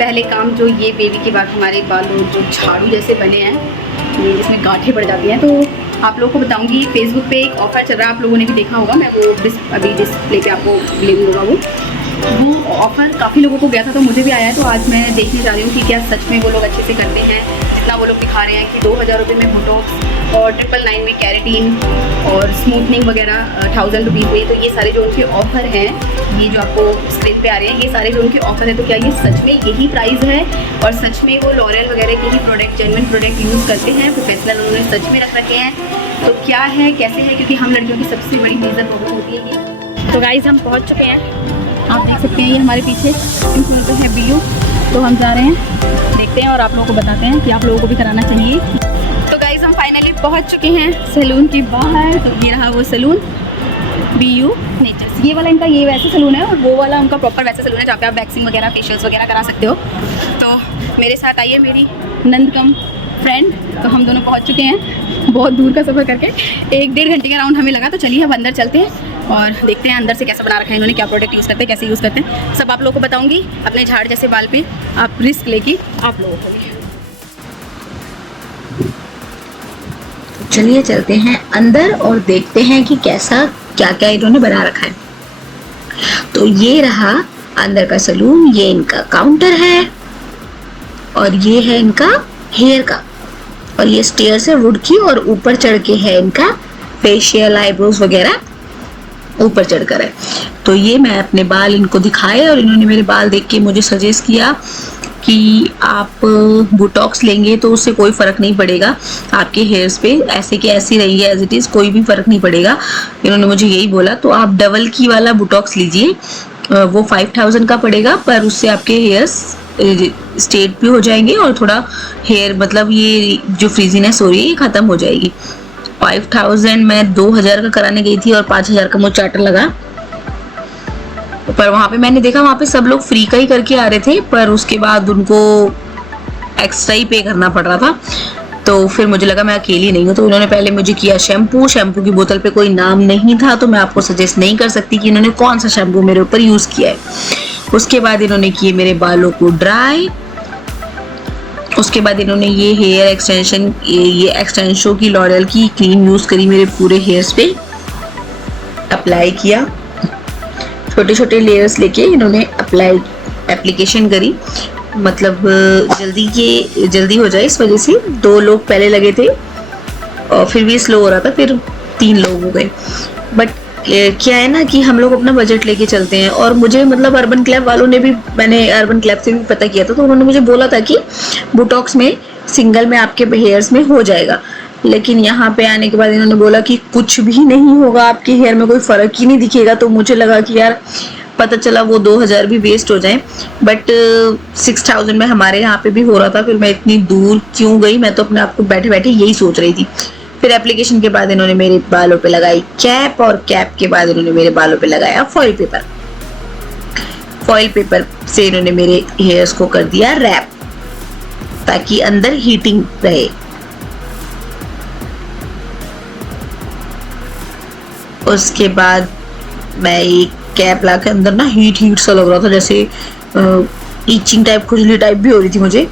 पहले काम जो ये बेबी के बाद हमारे बाल जो झाड़ू जैसे बने हैं, जिसमें गांठें पड़ जाती हैं, तो आप लोगों को बताऊंगी फेसबुक पे एक ऑफ़र चल रहा है, आप लोगों ने भी देखा होगा। मैं वो अभी डिस्प्ले पे आपको लिंक दूंगा। वो ऑफ़र काफ़ी लोगों को गया था, तो मुझे भी आया है। तो आज मैं देखने जा रही हूँ कि क्या सच में वो लोग अच्छे से करते हैं, जितना वो लोग दिखा रहे हैं कि 2000 रुपये में बोटॉक्स और 999 में कैरेटीन और स्मूथनिंग वगैरह 1000 रुपीज़ में। तो ये सारे जो उनके ऑफ़र हैं, ये जो आपको स्क्रीन पे आ रहे हैं, ये सारे जो उनके ऑफ़र है, तो क्या ये सच में यही प्राइस है और सच में वो लॉरियल वगैरह के ही प्रोडक्ट, जेन्युइन प्रोडक्ट यूज़ करते हैं, प्रोफेशनल उन्होंने सच में रख रखे हैं? तो क्या है, कैसे है, क्योंकि हम लड़कियों की सबसे बड़ी मेजर प्रॉब्लम होती है ये। तो गाइस हम पहुँच चुके हैं, आप देख सकते हैं ये हमारे पीछे इन्फ्लुएंसर है बीयू। तो हम जा रहे हैं, देखते हैं और आप लोगों को बताते हैं कि आप लोगों को भी कराना चाहिए। तो गाइस हम फाइनली पहुंच चुके हैं सैलून के बाहर। तो ये रहा वो सैलून बीयू नेचर्स। ये वाला इनका ये वैसे सैलून है और वो वाला उनका प्रॉपर वैसे सैलून है जहाँ पे आप वैक्सिंग वगैरह, फेशियल्स वगैरह करा सकते हो। तो मेरे साथ आइए मेरी नंदकम फ्रेंड। तो हम दोनों पहुँच चुके हैं बहुत दूर का सफ़र करके, 1-1.5 घंटे का राउंड हमें लगा। तो चलिए अब अंदर चलते हैं और देखते हैं अंदर से कैसा बना रखा है इन्होंने, क्या प्रोडक्ट यूज़ करते हैं, कैसे यूज़ करते हैं, सब आप लोगों को बताऊंगी अपने झाड़ जैसे बाल पे आप रिस्क लेके आप लोगों को लिए। चलिए चलते हैं अंदर और देखते हैं कि कैसा क्या क्या इन्होंने बना रखा है। तो ये रहा अंदर का सैलून, ये इनका काउंटर है और ये है इनका हेयर का, और ये स्टेयर्स है वुड की और ऊपर चढ़ के है इनका फेशियल, आईब्रोज वगैरह ऊपर चढ़कर है। तो ये मैं अपने बाल इनको दिखाए और इन्होंने मेरे बाल देख के मुझे सजेस्ट किया कि आप बोटॉक्स लेंगे तो उससे कोई फ़र्क नहीं पड़ेगा आपके हेयर्स पे, ऐसे के ऐसे रहेंगे एज इट इज़, कोई भी फ़र्क नहीं पड़ेगा। इन्होंने मुझे यही बोला। तो आप डबल की वाला बोटॉक्स लीजिए, वो 5000 का पड़ेगा, पर उससे आपके हेयर्स स्ट्रेट भी हो जाएंगे और थोड़ा हेयर मतलब ये जो फ्रीजीनेस हो रही है ये ख़त्म हो जाएगी। 5000 मैं 2000 का कराने गई थी और 5000 का मुझे चार्टर लगा। पर वहाँ पे मैंने देखा वहाँ पे सब लोग फ्री का ही करके आ रहे थे, पर उसके बाद उनको एक्स्ट्रा ही पे करना पड़ रहा था। तो फिर मुझे लगा मैं अकेली नहीं हूँ। तो इन्होंने पहले मुझे किया शैम्पू की बोतल पे कोई नाम नहीं था, तो मैं आपको सजेस्ट नहीं कर सकती कि इन्होंने कौन सा शैम्पू मेरे ऊपर यूज़ किया है। उसके बाद इन्होंने किए मेरे बालों को ड्राई। उसके बाद इन्होंने ये हेयर एक्सटेंशन, ये एक्सटेंशो की लॉरियल की क्रीम यूज़ करी, मेरे पूरे हेयर्स पे अप्लाई किया। छोटे छोटे लेयर्स लेके इन्होंने एप्लीकेशन करी, मतलब जल्दी हो जाए इस वजह से। 2 लोग पहले लगे थे और फिर भी स्लो हो रहा था, फिर 3 लोग हो गए। बट क्या है ना कि हम लोग अपना बजट लेके चलते हैं। और मुझे मतलब अर्बन क्लैब वालों ने भी, मैंने अर्बन क्लैब से भी पता किया था, तो उन्होंने मुझे बोला था कि बोटॉक्स में सिंगल में आपके हेयर्स में हो जाएगा। लेकिन यहाँ पे आने के बाद इन्होंने बोला कि कुछ भी नहीं होगा, आपके हेयर में कोई फ़र्क ही नहीं दिखेगा। तो मुझे लगा कि यार पता चला वो 2000 भी वेस्ट हो जाए। बट 6000 में हमारे यहाँ पे भी हो रहा था, फिर मैं इतनी दूर क्यों गई। मैं तो अपने आप को बैठे बैठे यही सोच रही थी। फिर एप्लीकेशन के बाद इन्होंने मेरे बालों पे लगाई कैप, और कैप के बाद इन्होंने मेरे बालों पे लगाया फॉइल पेपर। फॉइल पेपर से इन्होंने मेरे हेयर्स को कर दिया रैप, ताकि अंदर हीटिंग रहे। उसके बाद मैं एक कैप ला के, अंदर ना हीट सा लग रहा था, जैसे ईचिंग टाइप, खुजली टाइप भी हो रही थी मुझे।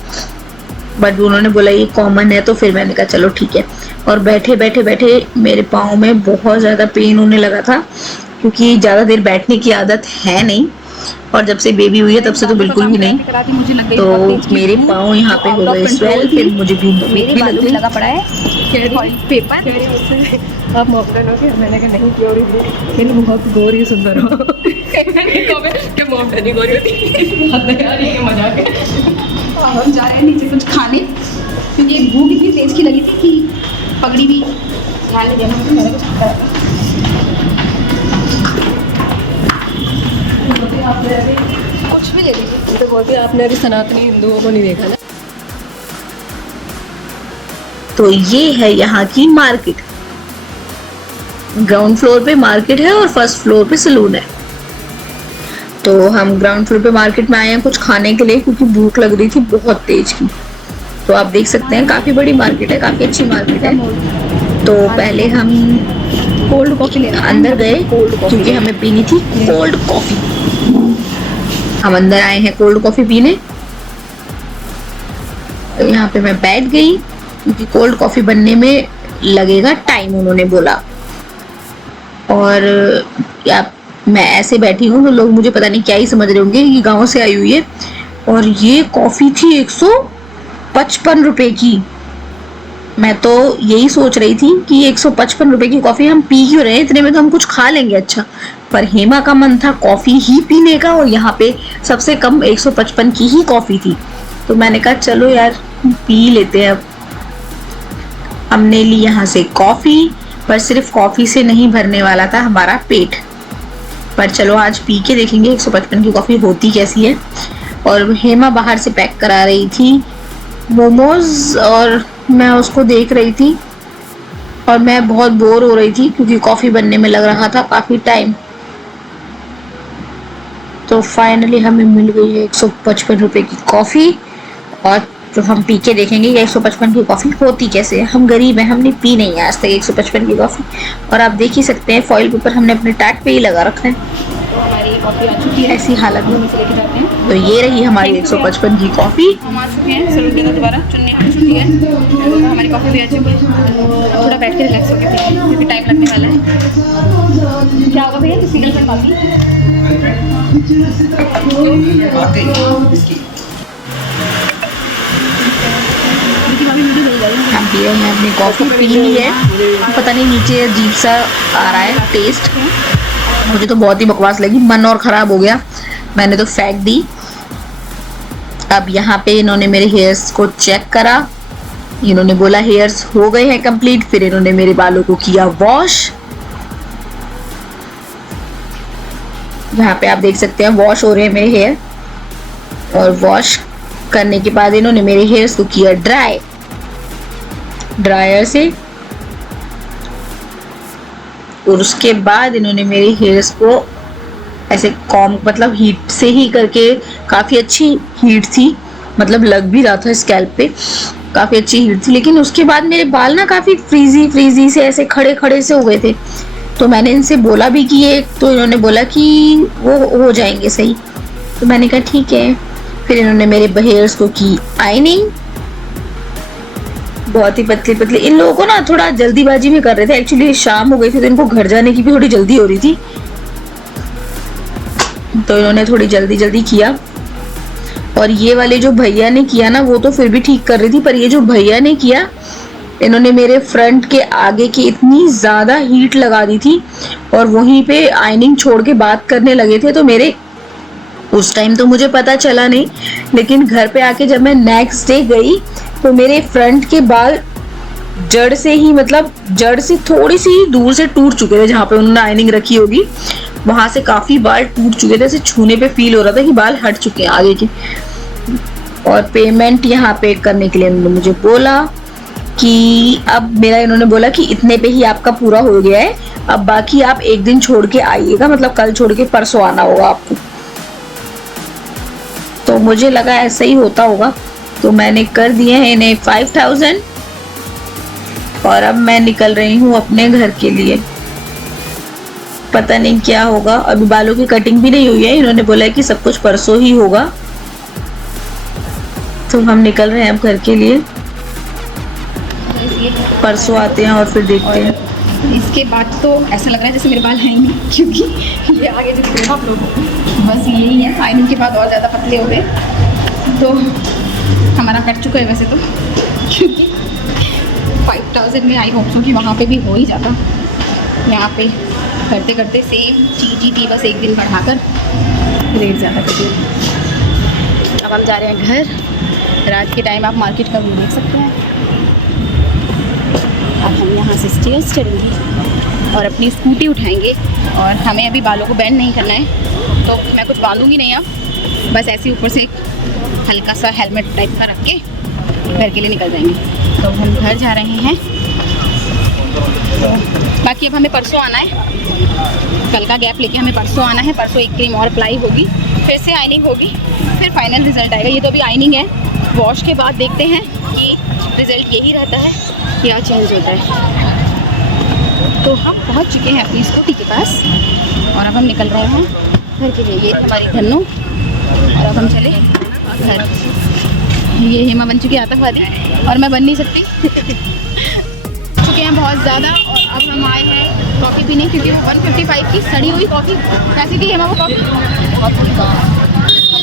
बट उन्होंने बोला ये कॉमन है, तो फिर मैंने कहा चलो ठीक है। और बैठे मेरे पाँव में बहुत ज़्यादा पेन होने लगा था, क्योंकि ज़्यादा देर बैठने की आदत है नहीं, और जब से बेबी हुई है तब से तो बिल्कुल भी नहीं। तो मेरे पाँव यहाँ पे हो गए स्वेल, फिर मुझे भी लगा पड़ा है पेपर। आप मॉडर्न हो गए? मैंने कहा नहीं क्यों रही, बहुत गोरी सुंदर हो। मॉडर्न गोरी होती मजाक है। हम जा रहे हैं नीचे कुछ खाने, क्योंकि भूख इतनी तेज की लगी थी कि पगड़ी भी ध्यान नहीं दिया मैंने कुछ खाया। कुछ भी ले लीजिए। तो बोलती आपने अभी सनातनी हिंदुओं को नहीं देखा ना। तो ये है यहाँ की मार्केट। ग्राउंड फ्लोर पे मार्केट है और फर्स्ट फ्लोर पे सैलून है। तो हम ग्राउंड फ्लोर पे मार्केट में आए हैं कुछ खाने के लिए, क्योंकि भूख लग रही थी बहुत तेज की। तो आप देख सकते हैं काफ़ी बड़ी मार्केट है, काफ़ी अच्छी मार्केट है। तो पहले हम कोल्ड कॉफ़ी लेना, अंदर गए क्योंकि हमें पीनी थी कोल्ड कॉफ़ी। हम अंदर आए हैं कोल्ड कॉफ़ी पीने। यहाँ पे मैं बैठ गई क्योंकि कोल्ड कॉफी बनने में लगेगा टाइम, उन्होंने बोला। और या मैं ऐसे बैठी हूँ तो लोग मुझे पता नहीं क्या ही समझ रहे होंगे कि गाँव से आई हुई है। और ये कॉफी थी 155 रुपए की। मैं तो यही सोच रही थी कि 155 रुपए की कॉफी हम पी क्यों रहे हैं, इतने में तो हम कुछ खा लेंगे। अच्छा, पर हेमा का मन था कॉफी ही पीने का, और यहाँ पे सबसे कम 155 की ही कॉफी थी। तो मैंने कहा चलो यार पी लेते हैं। अब हमने ली यहाँ से कॉफी, पर सिर्फ कॉफी से नहीं भरने वाला था हमारा पेट। पर चलो आज पी के देखेंगे 155 की कॉफी होती कैसी है। और हेमा बाहर से पैक करा रही थी मोमोज, और मैं उसको देख रही थी, और मैं बहुत बोर हो रही थी क्योंकि कॉफी बनने में लग रहा था काफी टाइम। तो फाइनली हमें मिल गई है 155 रुपए की कॉफी, और तो हम पी के देखेंगे कि 155 की कॉफी होती कैसे है। हम गरीब हैं, हमने पी नहीं है आज तक 155 की कॉफी। और आप देख ही सकते हैं फॉइल पेपर हमने अपने टैग पे ही लगा रखा है। तो हमारी कॉफ़ी आ चुकी है, ऐसी हालत में से लेके जाते हैं। तो ये रही हमारी 155 की कॉफी। हम आ चुके हैं सलून के अंदर, दोबारा चुन्नी आ चुकी है, तो हमारी कॉफ़ी भी आ चुकी है। थोड़ा बैठ के रिलैक्स होकर पीएंगे क्योंकि टाइम लगने वाला है। क्या होगा भैया सिंगल पर कॉफ़ी? हम पी रहे हैं अपनी कॉफी, पी ली है। पता नहीं नीचे अजीब सा आ रहा है टेस्ट, मुझे तो बहुत ही बकवास लगी, मन और खराब हो गया, मैंने तो फेंक दी। अब यहाँ पे इन्होंने मेरे हेयर्स को चेक करा, इन्होंने बोला हेयर्स हो गए हैं कंप्लीट। फिर इन्होंने मेरे बालों को किया वॉश। यहाँ पे आप देख सकते हैं वॉश हो रहे हैं मेरे हेयर, और वॉश करने के बाद इन्होंने मेरे हेयर्स को किया ड्राई ड्रायर से। और उसके बाद इन्होंने मेरे हेयर्स को ऐसे कॉम मतलब हीट से ही करके, काफ़ी अच्छी हीट थी, मतलब लग भी रहा था स्कैल्प पे, काफ़ी अच्छी हीट थी। लेकिन उसके बाद मेरे बाल ना काफ़ी फ्रीजी से ऐसे खड़े खड़े से हो गए थे। तो मैंने इनसे बोला भी कि ये, तो इन्होंने बोला कि वो हो जाएंगे सही। तो मैंने कहा ठीक है। फिर इन्होंने मेरे हेयर्स को की आइनिंग, बहुत ही पतली पतली। इन लोगों को ना थोड़ा जल्दीबाजी में कर रहे थे, एक्चुअली शाम हो गई थी तो इनको घर जाने की भी थोड़ी जल्दी हो रही थी, तो इन्होंने थोड़ी जल्दी किया। और ये वाले जो भैया ने किया ना, वो तो फिर भी ठीक कर रही थी, पर ये जो भैया ने किया, इन्होंने मेरे फ्रंट के आगे की इतनी ज्यादा हीट लगा दी थी, और वहीं पे आइनिंग छोड़ के बात करने लगे थे। तो मेरे उस टाइम तो मुझे पता चला नहीं, लेकिन घर पे आके जब मैं नेक्स्ट डे गई तो मेरे फ्रंट के बाल जड़ से ही, मतलब जड़ से थोड़ी सी दूर से टूट चुके थे, जहाँ पे उन्होंने आइनिंग रखी होगी वहां से काफी बाल टूट चुके थे। ऐसे छूने पे फील हो रहा था कि बाल हट चुके हैं आगे के। और पेमेंट यहाँ पे करने के लिए उन्होंने मुझे बोला कि अब मेरा, इन्होंने बोला कि इतने पे ही आपका पूरा हो गया है, अब बाकी आप एक दिन छोड़ के आइएगा, मतलब कल छोड़ के परसों आना होगा आपको। तो मुझे लगा ऐसा ही होता होगा, तो मैंने कर दिए हैं इन्हें 5000, और अब मैं निकल रही हूँ अपने घर के लिए। पता नहीं क्या होगा, अभी बालों की कटिंग भी नहीं हुई है, इन्होंने बोला है कि सब कुछ परसों ही होगा। तो हम निकल रहे हैं अब घर के लिए, परसों आते हैं और फिर देखते हैं। इसके बाद तो ऐसा लग रहा है जैसे मेरे बाल हैं ही नहीं, क्योंकि ये आगे जो दिख रहे हैं आप लोगों को, बस यही है। आइनिंग के बाद और ज़्यादा पतले हो गए, तो हमारा कट चुका है वैसे तो, क्योंकि 5000 में आई होप सो कि वहाँ पे भी हो ही जाता। यहाँ पे करते करते सेम चीज़ ही थी, बस एक दिन बढ़ाकर रेट ज़्यादा कर दिया। अब हम जा रहे हैं घर। रात के टाइम आप मार्केट का व्यू देख सकते हैं। अब हम यहाँ से स्टेयर्स चढ़ेंगे और अपनी स्कूटी उठाएंगे, और हमें अभी बालों को बैंड नहीं करना है, तो मैं कुछ बांधूंगी नहीं अब, बस ऐसे ऊपर से एक हल्का सा हेलमेट टाइप का रख के घर के लिए निकल जाएंगे। तो हम घर जा रहे हैं। तो बाकी अब हमें परसों आना है, कल का गैप लेके हमें परसों आना है। परसों एक क्रीम और अप्लाई होगी, फिर से आइनिंग होगी, फिर फाइनल रिजल्ट आएगा। ये तो अभी आइनिंग है, वॉश के बाद देखते हैं कि रिज़ल्ट यही रहता है या चेंज होता है। तो हम पहुंच चुके हैं अपनी स्कूटी के पास, और अब हम निकल रहे हैं घर के लिए। ये हमारी धन्नो, और अब हम चले घर। ये हेमा बन चुकी है आतंकवादी और मैं बन नहीं सकती। चुके हैं बहुत ज़्यादा और अब हम आए हैं कॉफ़ी पीने, क्योंकि वो 155 की सड़ी हुई कॉफ़ी कैसी थी हेमा वो कॉफ़ी। अब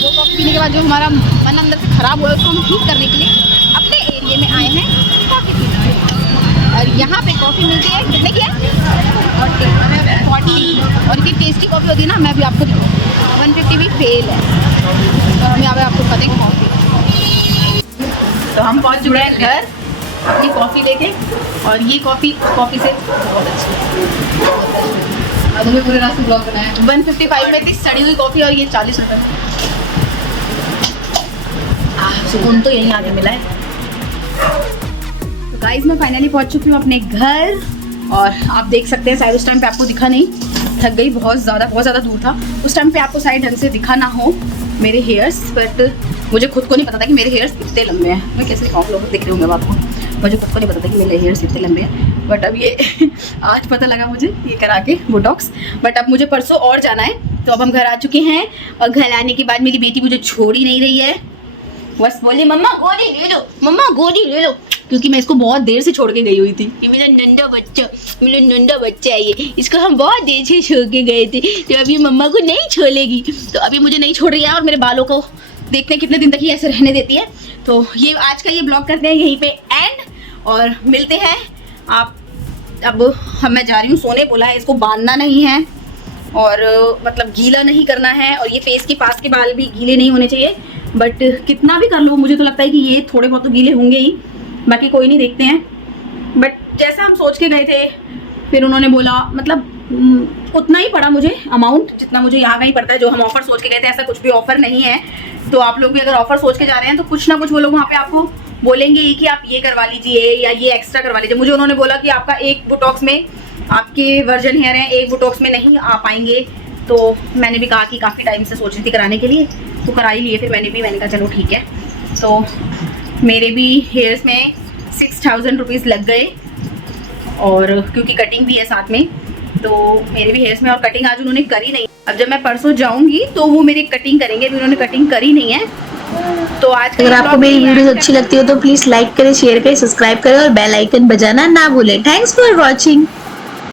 वो कॉफ़ी पीने के बाद जो हमारा मन अंदर से ख़राब हुआ है उसको हम ठीक करने के लिए अपने एरिए में आए हैं कॉफ़ी पीने। और यहाँ पे कॉफ़ी मिलती है कितने की है 40 और इतनी टेस्टी कॉफ़ी होती है ना, मैं भी आपको 150 भी फेल है। तो हम यहाँ पे आपको पता ही कॉफ़ी। तो हम पहुँच चुके हैं घर अपनी कॉफ़ी लेके और ये कॉफ़ी से बहुत अच्छी है। तुम्हें पूरे रास्ते ब्लॉग बनाया 155 में इतनी सड़ी हुई कॉफ़ी और ये 40 रुपये में। सुकून तो यहीं आगे मिला है। तो गाइस मैं फाइनली पहुंच चुकी हूँ अपने घर और आप देख सकते हैं शायद उस टाइम पे आपको दिखा नहीं, थक गई बहुत ज़्यादा दूर था उस टाइम पे, आपको शायद ढंग से दिखा ना हो मेरे हेयर्स, बट मुझे खुद को नहीं पता था कि मेरे हेयर्स इतने लंबे हैं। मैं कैसे दिखाऊँ, लोग दिख रहे होंगे आपको, मुझे खुद को नहीं पता था कि मेरे हेयर्स इतने लंबे हैं, बट अब ये आज पता लगा मुझे ये करा के बोटॉक्स। बट अब मुझे परसों और जाना है, तो अब हम घर आ चुके हैं और घर आने के बाद मेरी बेटी मुझे छोड़ ही नहीं रही है, बस बोली मम्मा गोदी ले लो, मम्मा गोदी ले लो, क्योंकि मैं इसको बहुत देर से छोड़ के गई हुई थी। ये मेरा नंदा बच्चा है, ये इसको हम बहुत देर से छोड़ के गए थे, तो अभी मम्मा को नहीं छोड़ेगी, तो अभी मुझे नहीं छोड़ रही है और मेरे बालों को देखते हैं कितने दिन तक ये ऐसे रहने देती है। तो ये आज का ये ब्लॉग करते हैं यहीं पे एंड और मिलते हैं आप। अब मैं जा रही हूँ सोने, बोला है इसको बांधना नहीं है और मतलब गीला नहीं करना है, और ये फेस के पास के बाल भी गीले नहीं होने चाहिए, बट कितना भी कर लो मुझे तो लगता है कि ये थोड़े बहुत तो गीले होंगे ही, बाकी कोई नहीं, देखते हैं। बट जैसा हम सोच के गए थे, फिर उन्होंने बोला मतलब उतना ही पड़ा मुझे अमाउंट जितना मुझे यहाँ का ही पड़ता है, जो हम ऑफ़र सोच के गए थे, ऐसा कुछ भी ऑफ़र नहीं है। तो आप लोग भी अगर ऑफ़र सोच के जा रहे हैं तो कुछ ना कुछ वो लोग वहाँ पे आपको बोलेंगे ही कि आप ये करवा लीजिए या ये एक्स्ट्रा करवा लीजिए। मुझे उन्होंने बोला कि आपका एक बोटॉक्स में आपके वर्जन हेयर हैं, एक बोटॉक्स में नहीं आ पाएंगे, तो मैंने भी कहा कि काफ़ी टाइम से सोच रही थी कराने के लिए, तो करा ही लिए। फिर मैंने कहा चलो ठीक है। तो मेरे भी हेयर्स में 6000 रुपीज़ लग गए, और क्योंकि कटिंग भी है साथ में, तो मेरे भी हेयर्स में, और कटिंग आज उन्होंने करी नहीं। अब जब मैं परसों जाऊंगी तो वो मेरी कटिंग करेंगे, अभी उन्होंने कटिंग करी नहीं है। तो आज अगर आपको मेरी वीडियोस अच्छी लगती हो तो प्लीज लाइक करें, शेयर करें, सब्सक्राइब करें और बेल आइकन बजाना ना भूलें। Thanks for watching.